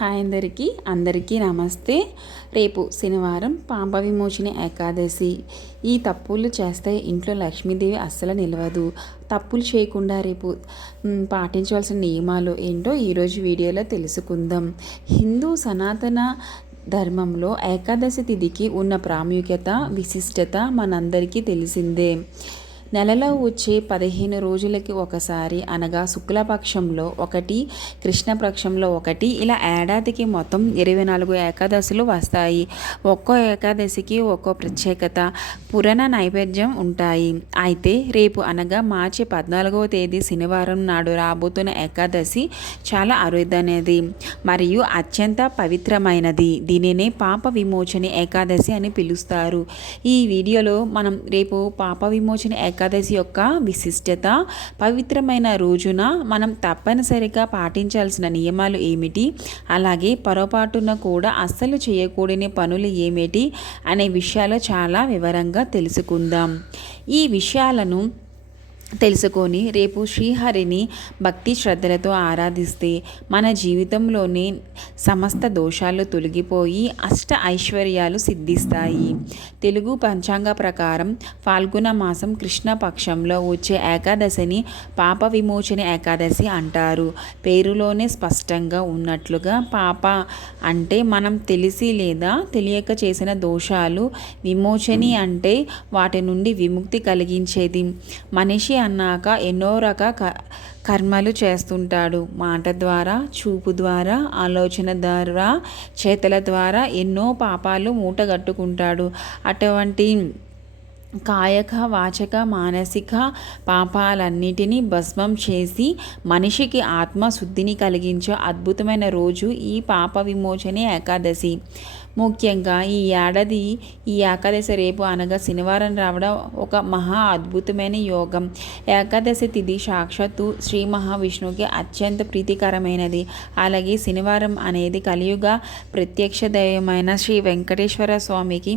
Hi అందరికీ నమస్తే. రేపు శనివారం పాప విమోచన ఏకాదశి. ఈ తప్పులు చేస్తే ఇంట్లో లక్ష్మీదేవి అస్సలు నిలవదు. తప్పులు చేయకుండా రేపు పాటించవలసిన నియమాలు ఏంటో ఈరోజు వీడియోలో తెలుసుకుందాం. హిందూ సనాతన ధర్మంలో ఏకాదశి తిథికి ఉన్న ప్రాముఖ్యత, విశిష్టత మనందరికీ తెలిసిందే. నెలలో వచ్చే 15 రోజులకి ఒకసారి, అనగా శుక్లపక్షంలో ఒకటి, కృష్ణపక్షంలో ఒకటి, ఇలా ఏడాదికి మొత్తం 24 ఏకాదశులు వస్తాయి. ఒక్కో ఏకాదశికి ఒక్కో ప్రత్యేకత, పురాణ నైవేద్యం ఉంటాయి. అయితే రేపు అనగా మార్చి 14వ తేదీ శనివారం నాడు రాబోతున్న ఏకాదశి చాలా అరుదైనది మరియు అత్యంత పవిత్రమైనది. దీనినే పాప విమోచన ఏకాదశి అని పిలుస్తారు. ఈ వీడియోలో మనం రేపు పాప విమోచన ఏకాదశి యొక్క విశిష్టత, పవిత్రమైన రోజున మనం తప్పనిసరిగా పాటించాల్సిన నియమాలు ఏమిటి, అలాగే పొరపాటున కూడా అస్సలు చేయకూడని పనులు ఏమిటి అనే విషయాలు చాలా వివరంగా తెలుసుకుందాం. ఈ విషయాలను తెలుసుకొని రేపు శ్రీహరిని భక్తి శ్రద్ధలతో ఆరాధిస్తే మన జీవితంలోని సమస్త దోషాలు తొలగిపోయి అష్ట ఐశ్వర్యాలు సిద్ధిస్తాయి. తెలుగు పంచాంగ ప్రకారం ఫాల్గుణ మాసం కృష్ణపక్షంలో వచ్చే ఏకాదశిని పాప విమోచన ఏకాదశి అంటారు. పేరులోనే స్పష్టంగా ఉన్నట్లుగా పాప అంటే మనం తెలిసి లేదా తెలియక చేసిన దోషాలు, విమోచని అంటే వాటి నుండి విముక్తి కలిగించేది. మనిషి అన్నాక ఎన్నో కర్మలు చేస్తుంటాడు. మాట ద్వారా, చూపు ద్వారా, ఆలోచన ద్వారా, చేతల ద్వారా ఎన్నో పాపాలు మూటగట్టుకుంటాడు. అటువంటి కాయక, వాచక, మానసిక పాపాలన్నిటినీ భస్మం చేసి మనిషికి ఆత్మశుద్ధిని కలిగించే అద్భుతమైన రోజు ఈ పాప విమోచన ఏకాదశి. ముఖ్యంగా ఈ ఏడాది ఈ ఏకాదశి రేపు అనగా శనివారం రావడం ఒక మహా అద్భుతమైన యోగం. ఏకాదశి తిథి సాక్షాత్తు శ్రీ మహావిష్ణువుకి అత్యంత ప్రీతికరమైనది. అలాగే శనివారం అనేది కలియుగ ప్రత్యక్ష దైవమైన శ్రీ వెంకటేశ్వర స్వామికి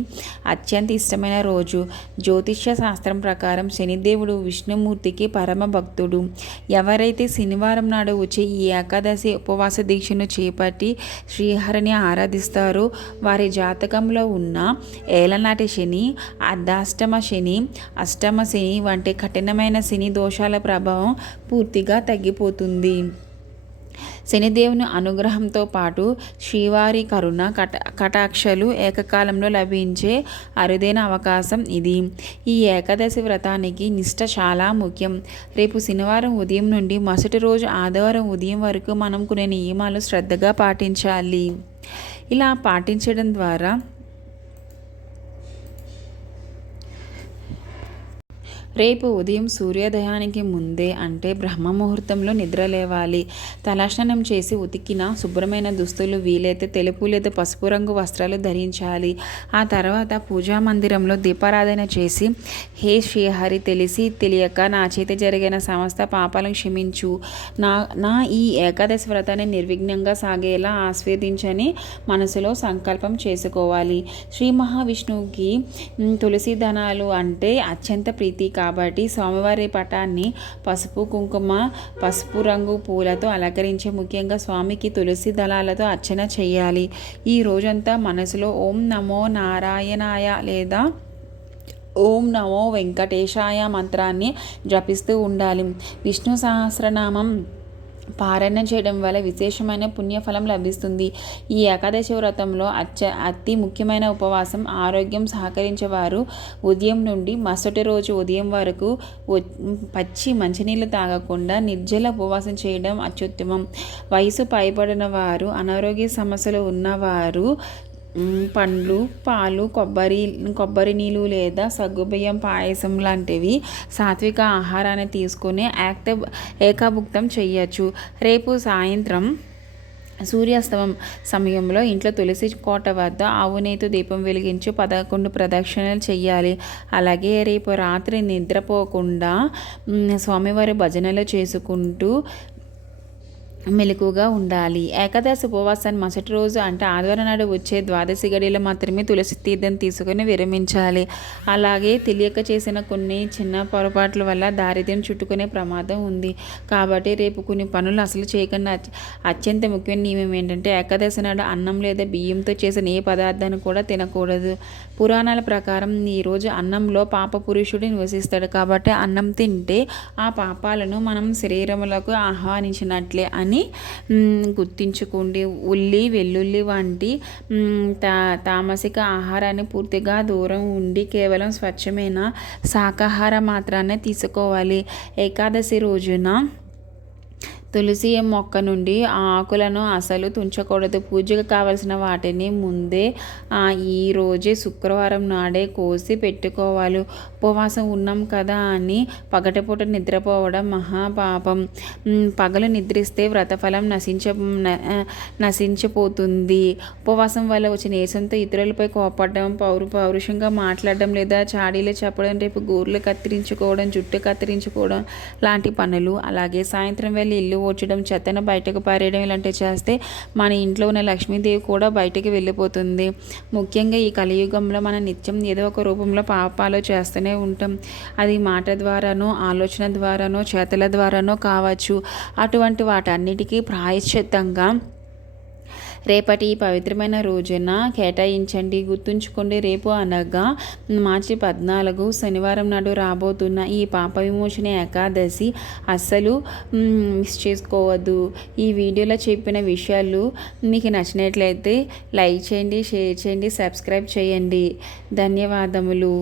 అత్యంత ఇష్టమైన రోజు. జ్యోతిష్య శాస్త్రం ప్రకారం శనిదేవుడు విష్ణుమూర్తికి పరమ భక్తుడు. ఎవరైతే శనివారం నాడు వచ్చే ఈ ఏకాదశి ఉపవాస దీక్షను చేపట్టి శ్రీహరిని ఆరాధిస్తారో వారి జాతకంలో ఉన్న ఏలనాటి శని, అర్ధాష్టమ శని, అష్టమ శని వంటి కఠినమైన శని దోషాల ప్రభావం పూర్తిగా తగ్గిపోతుంది. శనిదేవుని అనుగ్రహంతో పాటు శ్రీవారి కరుణ కటాక్షలు ఏకకాలంలో లభించే అరుదైన అవకాశం ఇది. ఈ ఏకాదశి వ్రతానికి నిష్ఠ చాలా ముఖ్యం. రేపు శనివారం ఉదయం నుండి మరుసటి రోజు ఆదివారం ఉదయం వరకు మనం కొన్ని నియమాలు శ్రద్ధగా పాటించాలి. ఇలా పాటించడం ద్వారా రేపు ఉదయం సూర్యోదయానికి ముందే అంటే బ్రహ్మ ముహూర్తంలో నిద్ర లేవాలి. తలస్నానం చేసి ఉతికిన శుభ్రమైన దుస్తులు, వీలైతే తెలుపు లేదా పసుపు రంగు వస్త్రాలు ధరించాలి. ఆ తర్వాత పూజా మందిరంలో దీపారాధన చేసి, హే శ్రీహరి, తెలిసి తెలియక నా చేతి జరిగిన సమస్త పాపాలను క్షమించు, నా ఈ ఏకాదశి వ్రతాన్ని నిర్విఘ్నంగా సాగేలా ఆస్వాదించని మనసులో సంకల్పం చేసుకోవాలి. శ్రీ మహావిష్ణువుకి తులసి దళాలు అంటే అత్యంత ప్రీతి కాబట్టి స్వామివారి పటాన్ని పసుపు, కుంకుమ, పసుపు రంగు పూలతో అలంకరించి ముఖ్యంగా స్వామికి తులసి దళాలతో అర్చన చేయాలి. ఈ రోజంతా మనసులో ఓం నమో నారాయణాయ లేదా ఓం నమో వెంకటేశాయ మంత్రాన్ని జపిస్తూ ఉండాలి. విష్ణు సహస్రనామం పారాయణ చేయడం వల్ల విశేషమైన పుణ్యఫలం లభిస్తుంది. ఈ ఏకాదశి వ్రతంలో అతి ముఖ్యమైన ఉపవాసం. ఆరోగ్యం సహకరించేవారు ఉదయం నుండి మరుసటి రోజు ఉదయం వరకు పచ్చి మంచినీళ్ళు తాగకుండా నిర్జల ఉపవాసం చేయడం అత్యుత్తమం. వయసు పైబడిన వారు, అనారోగ్య సమస్యలు ఉన్నవారు పండ్లు, పాలు, కొబ్బరి నీళ్ళు లేదా సగ్గుబియ్యం పాయసం లాంటివి సాత్విక ఆహారాన్ని తీసుకుని ఏకాభుక్తం చేయొచ్చు. రేపు సాయంత్రం సూర్యాస్తమం సమయంలో ఇంట్లో తులసి కోట వద్ద ఆవు నేతి దీపం వెలిగించి 11 ప్రదక్షిణలు చేయాలి. అలాగే రేపు రాత్రి నిద్రపోకుండా స్వామివారి భజనలు చేసుకుంటూ మెలకుగా ఉండాలి. ఏకాదశి ఉపవాసాన్ని మరుసటి రోజు అంటే ఆదివారం నాడు వచ్చే ద్వాదశి గడియలో మాత్రమే తులసి తీర్థం తీసుకొని విరమించాలి. అలాగే తెలియక చేసిన కొన్ని చిన్న పొరపాట్ల వల్ల దారిద్ర్యం చుట్టుకునే ప్రమాదం ఉంది. కాబట్టి రేపు కొన్ని పనులు అసలు చేయకుండా అత్యంత ముఖ్యమైన నియమం ఏంటంటే ఏకాదశి నాడు అన్నం లేదా బియ్యంతో చేసిన ఏ పదార్థాన్ని కూడా తినకూడదు. పురాణాల ప్రకారం ఈరోజు అన్నంలో పాప పురుషుడు నివసిస్తాడు. కాబట్టి అన్నం తింటే ఆ పాపాలను మనం శరీరములకు ఆహ్వానించినట్లే అని గుర్తించుకోండి. ఉల్లి వెల్లుల్లి వంటి తామసిక ఆహారాన్ని పూర్తిగా దూరం ఉండి కేవలం స్వచ్ఛమైన శాకాహారం మాత్రాన్ని తీసుకోవాలి. ఏకాదశి రోజున తులసి మొక్క నుండి ఆ ఆకులను అసలు తుంచకూడదు. పూజకు కావలసిన వాటిని ముందే ఈరోజే శుక్రవారం నాడే కోసి పెట్టుకోవాలి. ఉపవాసం ఉన్నాం కదా అని పగటిపూట నిద్రపోవడం మహాపాపం. పగలు నిద్రిస్తే వ్రతఫలం నశించిపోతుంది. ఉపవాసం వల్ల వచ్చే నీరసంతో ఇతరులపై కోపడడం, పౌరుషంగా మాట్లాడడం లేదా చాడీలు చెప్పడం, రేపు గోర్లు కత్తిరించుకోవడం, జుట్టు కత్తిరించుకోవడం లాంటి పనులు, అలాగే సాయంత్రం వెళ్ళి ఇల్లు ఊడ్చడం, చెత్తను బయటకు పారేయడం ఇలాంటివి చేస్తే మన ఇంట్లో ఉన్న లక్ష్మీదేవి కూడా బయటకు వెళ్ళిపోతుంది. ముఖ్యంగా ఈ కలియుగంలో మనం నిత్యం ఏదో ఒక రూపంలో పాపాలు చేస్తూనే ఉంటాం. అది మాట ద్వారానో, ఆలోచన ద్వారానో, చేతల ద్వారానో కావచ్చు. అటువంటి వాటన్నిటికీ ప్రాయశ్చిత్తంగా రేపటి ఈ పవిత్రమైన రోజున కేటాయించండి. గుర్తుంచుకోండి, రేపు అనగా మార్చి 14 శనివారం నాడు రాబోతున్న ఈ పాప విమోచన ఏకాదశి అస్సలు మిస్ చేసుకోవద్దు. ఈ వీడియోలో చెప్పిన విషయాలు మీకు నచ్చినట్లయితే లైక్ చేయండి, షేర్ చేయండి, సబ్స్క్రైబ్ చేయండి. ధన్యవాదములు.